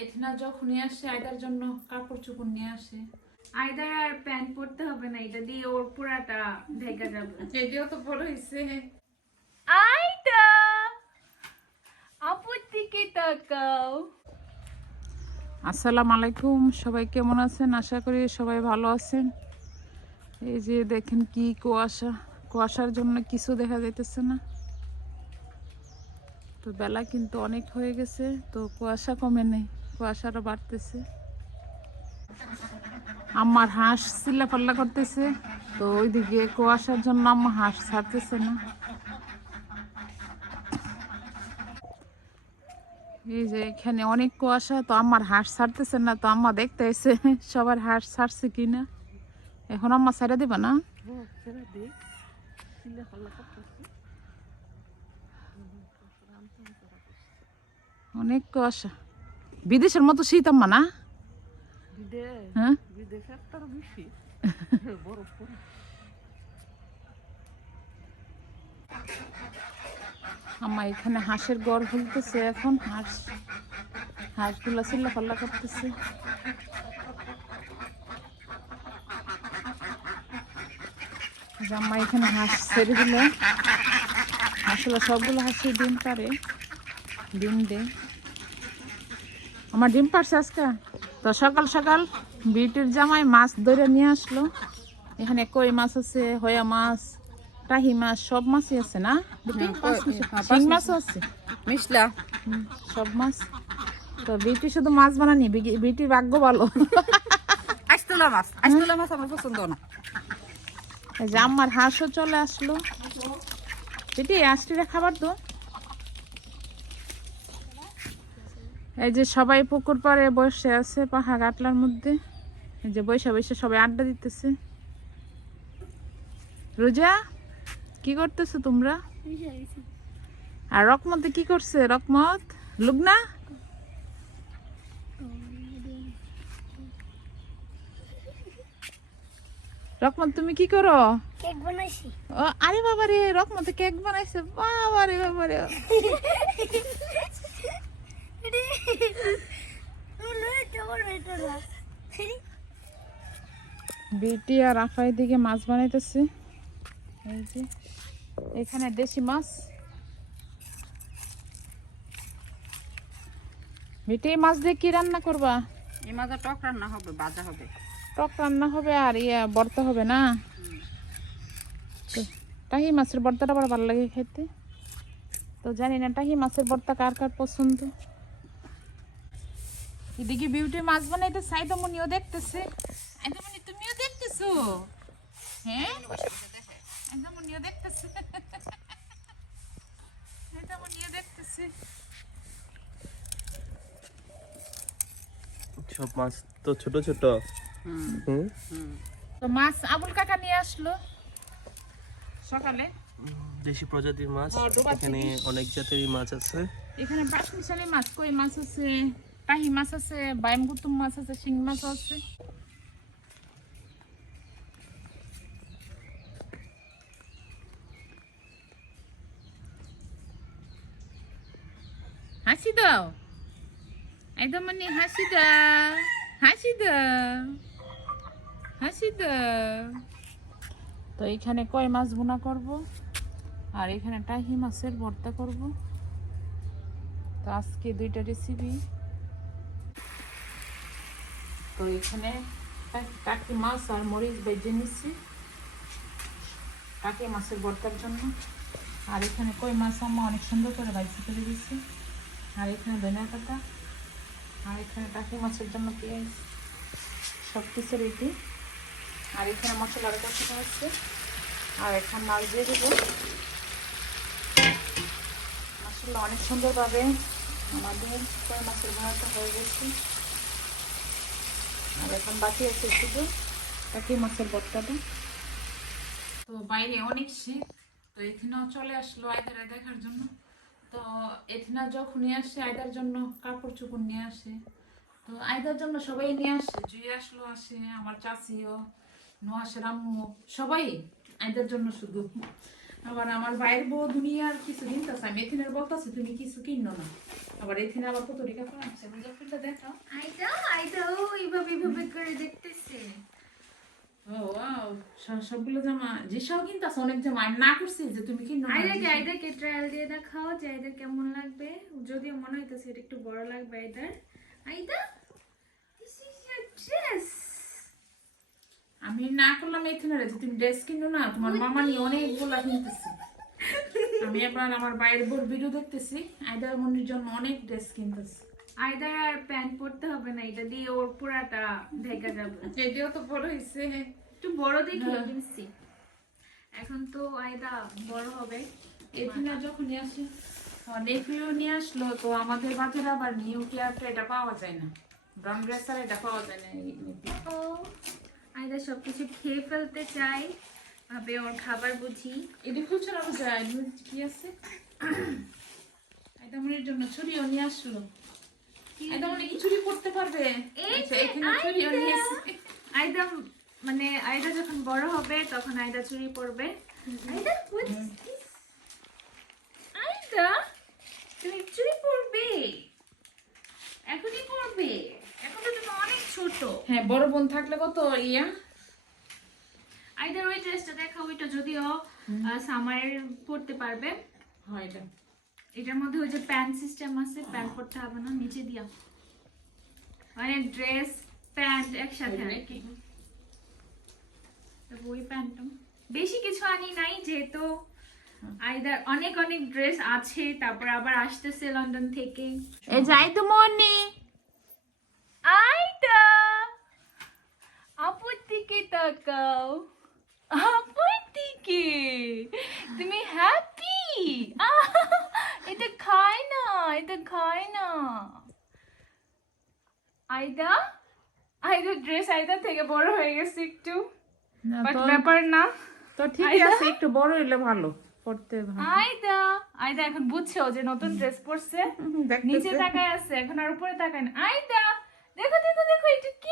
Athena যখনই আসে আয়দার জন্য কাপড় চোপড় নিয়ে আসে। আয়দার আর প্যান্ট পরতে হবে না, এটা দিয়ে ওর পুরাটা ঢেকে যাবে। এদিও তো বড় হয়েছে। আয়দা আপুর দিকে তাকাও। আসসালামু আলাইকুম, সবাই কেমন আছেন? আশা করি সবাই ভালো আছেন। এই যে দেখেন কি কুয়াশা, কুয়াশার জন্য কিছু দেখা যাইতেছে না। তো বেলা কিন্তু অনেক হয়ে গেছে, তো কুয়াশা কমে নেই, কুয়াশা আরো বাড়তেছে। আমার হাঁস চিল্লাপাল্লা করতেছে, তো ওইদিকে কুয়াশার জন্য আমার হাঁস ছাড়তেছে না। এই যে এখানে অনেক কুয়াশা, তো আমার হাঁস ছাড়তেছে না, তো আম্মা দেখতে এসে সবার হাঁস ছাড়ছে কিনা। এখন আম্মা ছেড়ে দিবা না? অনেক কুয়াশা, বিদেশের মতো শীত আম্মা না? হ্যাঁ, আম্মা এখানে হাঁসের গড় খুলতেছে। এখন হাঁসগুলো চিল্লাপাল্লা করতেছে। আম্মা এখানে হাঁস ছেড়ে দিল। আসলে সবগুলো হাঁসে ডিম পারে, ডিম দেয়। আমার ডিম পারছে আজকে। তো সকাল সকাল বিউটির জামাই মাছ ধরে নিয়ে আসলো। এখানে কই মাছ আছে, হয়া মাছ, টাহি মাছ, সব মাছই আছে না? শিং মাছও আছে, মিশলা সব মাছ। তো বিউটি শুধু মাছ বানানি, বিউটির ভাগ্য ভালো। আইস্তলা মাছ আমার পছন্দ না। এই যে আমার হাঁসও চলে আসলো। বিউটি আষ্টিরা খাবার তো। এই যে সবাই পুকুর পাড়ে বসে আছে পাহা গাটলার মধ্যে। এই যে বসে বসে সবাই আড্ডা দিতেছে। রোজা, কি করতেছো তোমরা? আর রকমতে কি করছে? রকমত, লুগনা, রকমত তুমি কি করো? কেক বানাইছি। ও আরে বাবা রে, রকমতে কেক বানাইছে। বাবা রে বাবা রে। বিটি আর আফাই দিকে মাছ বানাইতেছে। এই যে এখানে দেশি মাছ। বিটি মাছ দিয়ে কি রান্না করবা? এই মাছ টক রান্না হবে, ভাজা হবে। টক রান্না হবে আর ভর্তা হবে না? তো টাহি মাছের ভর্তাটা আবার ভালো লাগে খেতে। তো জানি না টাহি মাছের ভর্তা কার কার পছন্দ। এদিকে বিউটি মাছ বানাইতে সাইদমনিও দেখতেছে। আইদমনি তুমিও দেখতেছো? হ্যাঁ, আইদমনিও দেখতেছে। আইদমনিও দেখতেছে। সব মাছ তো ছোট ছোট। তো মাছ আবুল কাকা নিয়ে আসলো সকালে। দেশি প্রজাতির মাছ। ডোবা এখানে চিংড়ি। অনেক জাতেরই মাছ আছে। এখানে পাঁচ মিশালি মাছ, কই মাছ আছে, টাহি মাছ আছে, বাইমগুতুম মাছ আছে, শিং মাছ আছে। হাসি দাও, একদম মানে হাসি দাও, হাসি দাও, হাসি দাও। তো এখানে কই মাছ ভুনা করব, আর এখানে টাহি মাছের ভর্তা করব। তো আজকে দুইটা রেসিপি। তো এখানে টাকি মাছ আর মরিচ বেজে নিচ্ছি টাকি মাছের ভর্তার জন্য। আর এখানে কই মাছ আম্মা অনেক সুন্দর করে ভাজি করে দিচ্ছি। আর এখানে ধনিয়া পাতা, আর এখানে টাকি মাছের জন্য পেঁয়াজ, সব কিছু রেডি। আর এখানে মশলার কষা আছে। আর এখানে মাছ দিয়ে দেবো। মশলা অনেক সুন্দরভাবে আমাদের কই মাছের ভর্তা হয়ে গেছে। আর এখন বাকি আছে শুধু টাকি মাছের ভর্তাটা। তো বাইরে অনেক শীত, তো এখানেও চলে আসলো আয়দারা দেখার জন্য। তো এথিনা যখনই আসে আয়দার জন্য কাপড় চোপড় নিয়ে আসে। তো আয়দার জন্য সবাই নিয়ে আসে, জুই আসলো, আসে আমার চাচিও, নোয়াসের আম্মু, সবাই আয়দার জন্য শুধু। আবার আমার ভাইয়ের বউ দুনিয়ার কিছু কিনতেছে, আমি এথিনের বলতেছি তুমি কিছু কিনো না। আবার এথিনে আবার কত টাকা আনছে, মুজাফিরটা দেখো। সবগুলো জামা জিসাও কিন্তু আছে অনেক জামা আমি না করছি যে তুমি কিনো না, আইদাকে জিসা- আইদাকে ট্রায়াল দিয়ে দেখাও যে আইদার কেমন লাগবে। যদিও মনে হইতেছে এটা একটু বড় লাগবে আইদার। আইদা, দিস ইজ ইওর ড্রেস। আমি না করলাম এখানে যে তুমি ড্রেস কিনো না, তোমার মামা নিয়ে অনেকগুলা কিনতেছে। আমি এবার আমার বাইরের বোর ভিডিও দেখতেছি, আইদার মনির জন্য অনেক ড্রেস কিনতেছে। আইদার আর প্যান্ট পরতে হবে না, এটা দিয়ে ওর পুরাটা ঢেকে যাবে। এটাও তো বড় হয়েছে। একটু বড় দেখি হ্যাঁ। কিনছি। এখন তো আইদা বড় হবে। এখানে যখন নিয়ে আসি নেপিও নিয়ে আসলো, তো আমাদের বাজারে আবার নিউ কেয়ারটা এটা পাওয়া যায় না, ব্রাউন ড্রেসার এটা পাওয়া যায় না এই নেপি। ও আইদা সবকিছু খেয়ে ফেলতে চাই, ভাবে ওর খাবার বুঝি। এটা খুঁজছে না যায় কি আছে। আইদামনির জন্য ছুরিও নিয়ে আসলো। আইদামনি কি চুরি করতে পারবে? এই আচ্ছা, যে এখানে ছুরিও আইদা। নিয়ে এসেছে। আইদা মানে আইদা যখন বড় হবে তখন আইদা চুরি পরবে। আইদা what is this? আইদা তুমি চুরি পরবে? এখনই পরবে? এখন তো তুমি অনেক ছোট। হ্যাঁ, বড় বোন থাকলে কত ইয়া। আইদার ওই ড্রেসটা দেখা, ওইটা যদিও সামারে পরতে পারবে। হয় এটা এটার মধ্যে ওই যে প্যান্ট সিস্টেম আছে, প্যান্ট পরতে হবে না নিচে দিয়া, মানে ড্রেস প্যান্ট একসাথে আর কি। তারপর ওই প্যান্টটা বেশি কিছু আনি নাই, যেহেতু আইদার অনেক অনেক ড্রেস আছে, তারপর আবার আসতেছে লন্ডন থেকে। এই যাই তো মনি। আইদা আপুর দিকে তাকাও, আপুর দিকে। তুমি হ্যাপি? এটা খায় না, এটা খায় না। আইদা আইদার ড্রেস আইদা থেকে বড় হয়ে গেছে একটু, বাট ব্যাপার না। তো ঠিক আইদা? আছে, একটু বড় হইলে ভালো পড়তে ভালো। আইদা আইদা এখন বুঝছো যে নতুন ড্রেস পরছে, দেখতেছে। নিচে তাকায় আছে, এখন আর উপরে তাকায় না। আইদা দেখো দেখো দেখো, এটা কি?